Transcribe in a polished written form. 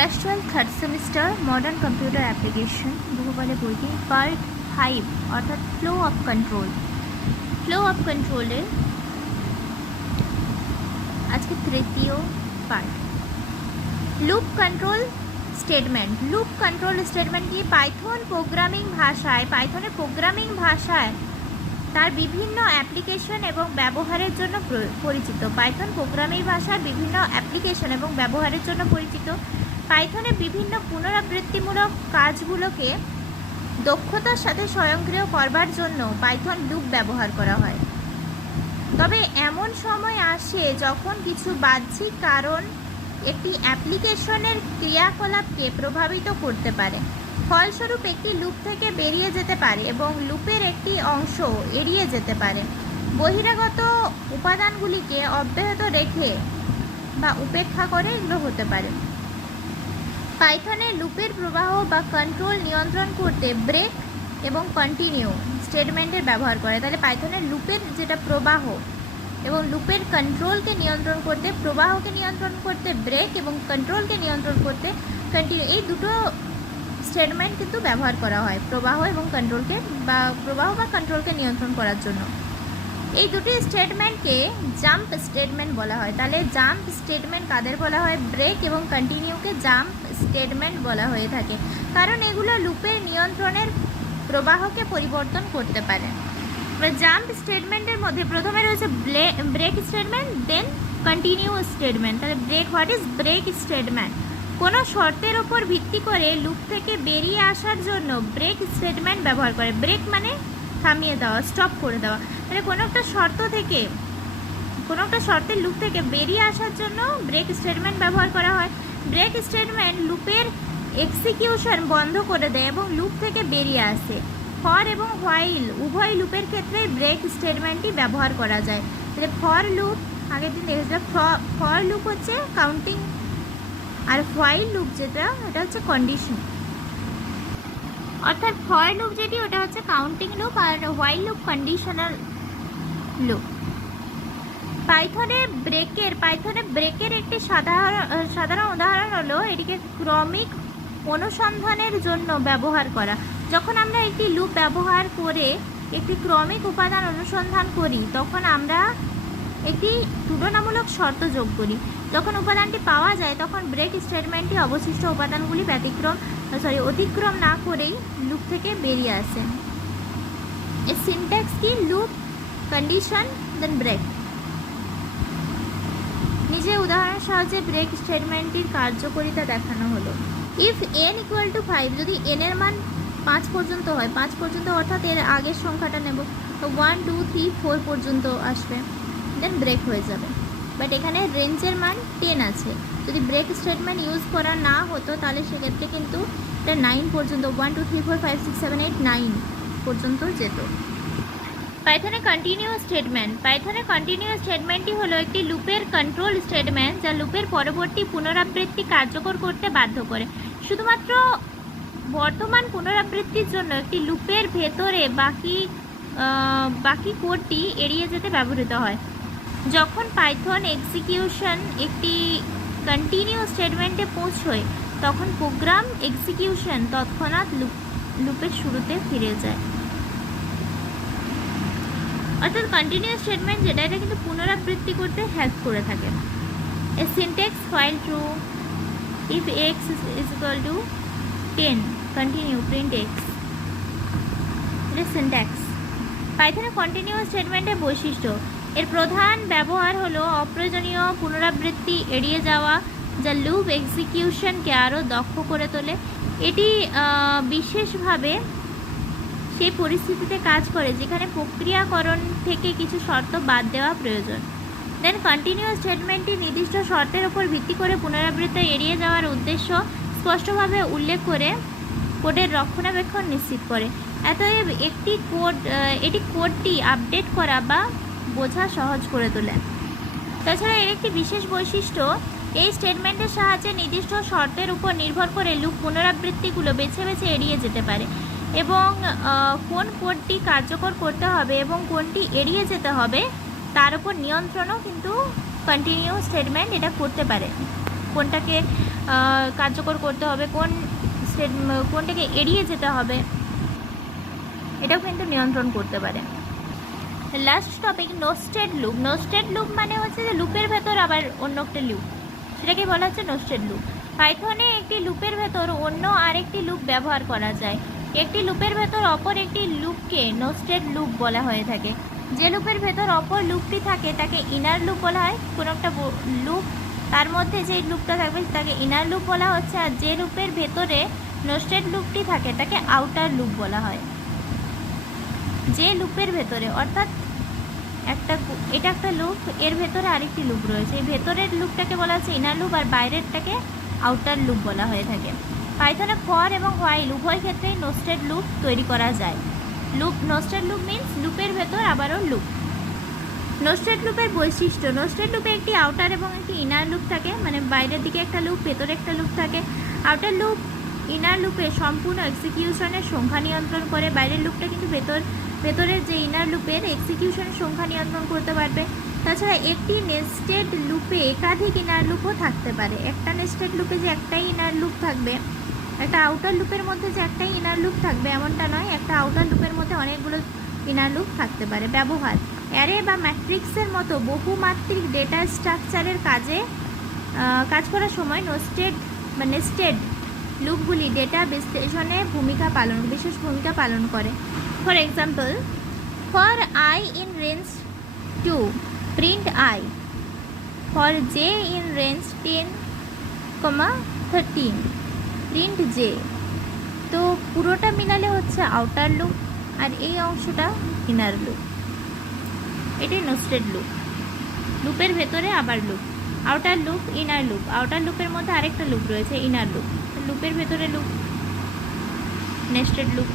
Class 12 third semester modern computer application বহুবলে বইটি part 5 অর্থাৎ flow of control. Flow of কন্ট্রোলের আজকে তৃতীয় part. Loop control statement. Loop control statement কি? পাইথনের প্রোগ্রামিং ভাষায় তার বিভিন্ন অ্যাপ্লিকেশন এবং ব্যবহারের জন্য পরিচিত। পাইথন প্রোগ্রামিং ভাষার বিভিন্ন অ্যাপ্লিকেশন এবং ব্যবহারের জন্য পরিচিত। পাইথনে বিভিন্ন পুনরাবৃত্তিমূলক কাজগুলোকে দক্ষতার সাথে স্বয়ংক্রিয় করবার জন্য পাইথন লুপ ব্যবহার করা হয়। তবে এমন সময় আসে যখন কিছু বাহ্যিক কারণ একটি অ্যাপ্লিকেশনের ক্রিয়াকলাপকে প্রভাবিত করতে পারে। ফলস্বরূপ একটি লুপ থেকে বেরিয়ে যেতে পারে এবং লুপের একটি অংশ এড়িয়ে যেতে পারে। বহিরাগত উপাদানগুলিকে অব্যাহত রেখে বা উপেক্ষা করে এগুলো হতে পারে। পাইথনে লুপের প্রবাহ বা কন্ট্রোল নিয়ন্ত্রণ করতে ব্রেক এবং কন্টিনিউ স্টেটমেন্টের ব্যবহার করে। তাহলে পাইথনের লুপের যেটা প্রবাহ এবং লুপের কন্ট্রোলকে নিয়ন্ত্রণ করতে, প্রবাহকে নিয়ন্ত্রণ করতে ব্রেক এবং কন্ট্রোলকে নিয়ন্ত্রণ করতে কন্টিনিউ, এই দুটো স্টেটমেন্ট কিন্তু ব্যবহার করা হয় প্রবাহ এবং কন্ট্রোলকে প্রবাহ বা কন্ট্রোলকে নিয়ন্ত্রণ করার জন্য। এই দুটি স্টেটমেন্টকে জাম্প স্টেটমেন্ট বলা হয়। তাহলে জাম্প স্টেটমেন্ট কাদের বলা হয়? ব্রেক এবং কন্টিনিউকে জাম্প স্টেটমেন্ট বলা হয়ে থাকে, কারণ এগুলো লুপের নিয়ন্ত্রণের প্রবাহকে পরিবর্তন করতে পারে। জাম্প স্টেটমেন্টের মধ্যে প্রথমে রয়েছে break statement, then continue statement. তাহলে break, what is break statement? কোনো শর্তের ওপর ভিত্তি করে লুপ থেকে বেরিয়ে আসার জন্য ব্রেক স্টেটমেন্ট ব্যবহার করে। ব্রেক মানে থামিয়ে দেওয়া, স্টপ করে দেওয়া। মানে কোনো একটা শর্তের লুপ থেকে বেরিয়ে আসার জন্য ব্রেক স্টেটমেন্ট ব্যবহার করা হয়। ব্রেক স্টেটমেন্ট লুপের এক্সিকিউশন বন্ধ করে দেয় এবং লুপ থেকে বেরিয়ে আসে। ফর এবং হোয়াইল উভয় লুপের ক্ষেত্রে ব্রেক স্টেটমেন্টটি ব্যবহার করা যায়। তাহলে ফর লুপ আগের দিন দেখেছিলাম, ফর লুপ হচ্ছে কাউন্টিং, আর হোয়াইল লুপ যেটা এটা হচ্ছে কন্ডিশন। অর্থাৎ ফর লুপ যেটি ওটা হচ্ছে কাউন্টিং লুপ, আর হোয়াইল লুপ কন্ডিশনাল লুপ। পাইথনে ব্রেকের একটি সাধারণ উদাহরণ হলো এটিকে ক্রমিক অনুসন্ধানের জন্য ব্যবহার করা। যখন আমরা একটি লুপ ব্যবহার করে একটি ক্রমিক উপাদান অনুসন্ধান করি তখন আমরা একটি তুলনামূলক শর্ত যোগ করি। যখন উপাদানটি পাওয়া যায় তখন ব্রেক স্টেটমেন্টটি অবশিষ্ট উপাদানগুলি অতিক্রম না করেই লুপ থেকে বেরিয়ে আসে। এর সিনট্যাক্স কি? লুপ, কন্ডিশন, দেন ব্রেক। নিজে উদাহরণের সাহায্যে ব্রেক স্টেটমেন্টটির কার্যকারিতা দেখানো হলো। ইফ n ইকুয়াল টু 5, যদি n এর মান 5 পর্যন্ত হয়, 5 পর্যন্ত অর্থাৎ এর আগের সংখ্যাটা নেব, তো 1 2 3 4 পর্যন্ত আসবে, দেন ব্রেক হয়ে যাবে। বাট এখানে রেঞ্জের মান 10 আছে। যদি ব্রেক স্টেটমেন্ট ইউজ করা না হতো তাহলে সেক্ষেত্রে কিন্তু এটা 9 পর্যন্ত, 1 2 3 4 5 6 7 8 9 পর্যন্ত যেত। পাইথনের কন্টিনিউ স্টেটমেন্টটি হলো একটি লুপের কন্ট্রোল স্টেটমেন্ট যা লুপের পরবর্তী পুনরাবৃত্তি কার্যকর করতে বাধ্য করে। শুধুমাত্র বর্তমান পুনরাবৃত্তির জন্য একটি লুপের ভেতরে বাকি কোডটি এড়িয়ে যেতে ব্যবহৃত হয়। যখন পাইথন এক্সিকিউশন একটি কন্টিনিউ স্টেটমেন্টে পৌঁছয় তখন প্রোগ্রাম এক্সিকিউশন তৎক্ষণাৎ লুপের শুরুতে ফিরে যায়। অর্থাৎ কন্টিনিউ স্টেটমেন্ট যেটা, এটা কিন্তু পুনরাবৃত্তি করতে হেল্প করে থাকে। A syntax while true, if x is equal to 10 continue print x। এটা সিনট্যাক্স। পাইথনের কন্টিনিউ স্টেটমেন্টের বৈশিষ্ট্য, এর প্রধান ব্যবহার হলো অপ্রয়োজনীয় পুনরাবৃত্তি এড়িয়ে যাওয়া, যা লুপ এক্সিকিউশনকে আরও দক্ষ করে তোলে। এটি বিশেষভাবে সেই পরিস্থিতিতে কাজ করে যেখানে প্রক্রিয়াকরণ থেকে কিছু শর্ত বাদ দেওয়া প্রয়োজন। দেন কন্টিনিউ স্টেটমেন্টটি নির্দিষ্ট শর্তের উপর ভিত্তি করে পুনরাবৃত্তি এড়িয়ে যাওয়ার উদ্দেশ্য স্পষ্টভাবে উল্লেখ করে কোডের রক্ষণাবেক্ষণ নিশ্চিত করে। অতএব এটি কোডটি আপডেট করা বা বোঝা সহজ করে তোলে। তাছাড়া এর একটি বিশেষ বৈশিষ্ট্য, এই স্টেটমেন্টের সাহায্যে নির্দিষ্ট শর্তের উপর নির্ভর করে লুপ পুনরাবৃত্তিগুলো বেছে বেছে এড়িয়ে যেতে পারে এবং কোন কোডটি কার্যকর করতে হবে এবং কোনটি এড়িয়ে যেতে হবে তার উপর নিয়ন্ত্রণও কিন্তু কন্টিনিউ স্টেটমেন্ট এটা করতে পারে। কোনটাকে কার্যকর করতে হবে, কোনটাকে এড়িয়ে যেতে হবে, এটাও কিন্তু নিয়ন্ত্রণ করতে পারে। Last topic nested loop. Nested loop মানে হচ্ছে যে লুপের ভেতর আবার অন্য একটা লুপ, সেটাকে বলা হচ্ছে নোস্টেড লুপ। পাইথনে একটি লুপের ভেতর অন্য আরেকটি লুপ ব্যবহার করা যায়। একটি লুপের ভেতর অপর একটি লুপকে নোস্টেড লুপ বলা হয়ে থাকে। যে লুপের ভেতর অপর লুপটি থাকে তাকে ইনার লুপ বলা হয়। কোনো একটা লুপ তার মধ্যে যে লুপটা থাকবে তাকে ইনার লুপ বলা হচ্ছে, আর যে লুপের ভেতরে নোস্টেড লুপটি থাকে তাকে আউটার লুপ বলা হয়। যে লুপের ভেতরে, অর্থাৎ এটা একটা লুপ, এর ভেতরে আরেকটি লুপ রয়েছে, এই ভেতরের লুপটাকে বলা হচ্ছে ইনার লুপ আর বাইরেরটাকে আউটার লুপ বলা হয়ে থাকে। পাইথনে ফর এবং হোয়াইল উভয় ক্ষেত্রেই নোস্টেড লুপ তৈরি করা যায়। নোস্টেড লুপ মিন্স লুপের ভেতর আবারও লুপ। নোস্টেড লুপের বৈশিষ্ট্য, নোস্টেড লুপে একটি আউটার এবং একটি ইনার লুপ থাকে, মানে বাইরের দিকে একটা লুপ, ভেতরে একটা লুপ থাকে। আউটার লুপ ইনার লুপে সম্পূর্ণ এক্সিকিউশনের সংখ্যা নিয়ন্ত্রণ করে। বাইরের লুপটা কিন্তু ভেতরের যে ইনার লুপের এক্সিকিউশনের সংখ্যা নিয়ন্ত্রণ করতে পারবে। তাছাড়া একটি নেস্টেড লুপে একাধিক ইনার লুপও থাকতে পারে। একটা নেস্টেড লুপে যে একটাই ইনার লুপ থাকবে, একটা আউটার লুপের মধ্যে যে একটাই ইনার লুপ থাকবে এমনটা নয়, একটা আউটার লুপের মধ্যে অনেকগুলো ইনার লুপ থাকতে পারে। ব্যবহার, অ্যারে বা ম্যাট্রিক্সের মতো বহুমাত্রিক ডেটা স্ট্রাকচারের কাজ করার সময় নেস্টেড লুপগুলি ডেটা বিশ্লেষণে বিশেষ ভূমিকা পালন করে। For example, for I in range 2 print I, for j in range 10, 13 print j। তো পুরোটা মিলালে হচ্ছে আউটার লুপ আর এই অংশটা ইনার লুপ, এটাই নোস্টেড লুপ। লুপের ভেতরে আবার loop, outer loop, inner loop, outer লুপের মধ্যে আরেকটা লুপ রয়েছে ইনার লুপ, লুপের ভেতরে লুপ, নেস্টেড লুপ।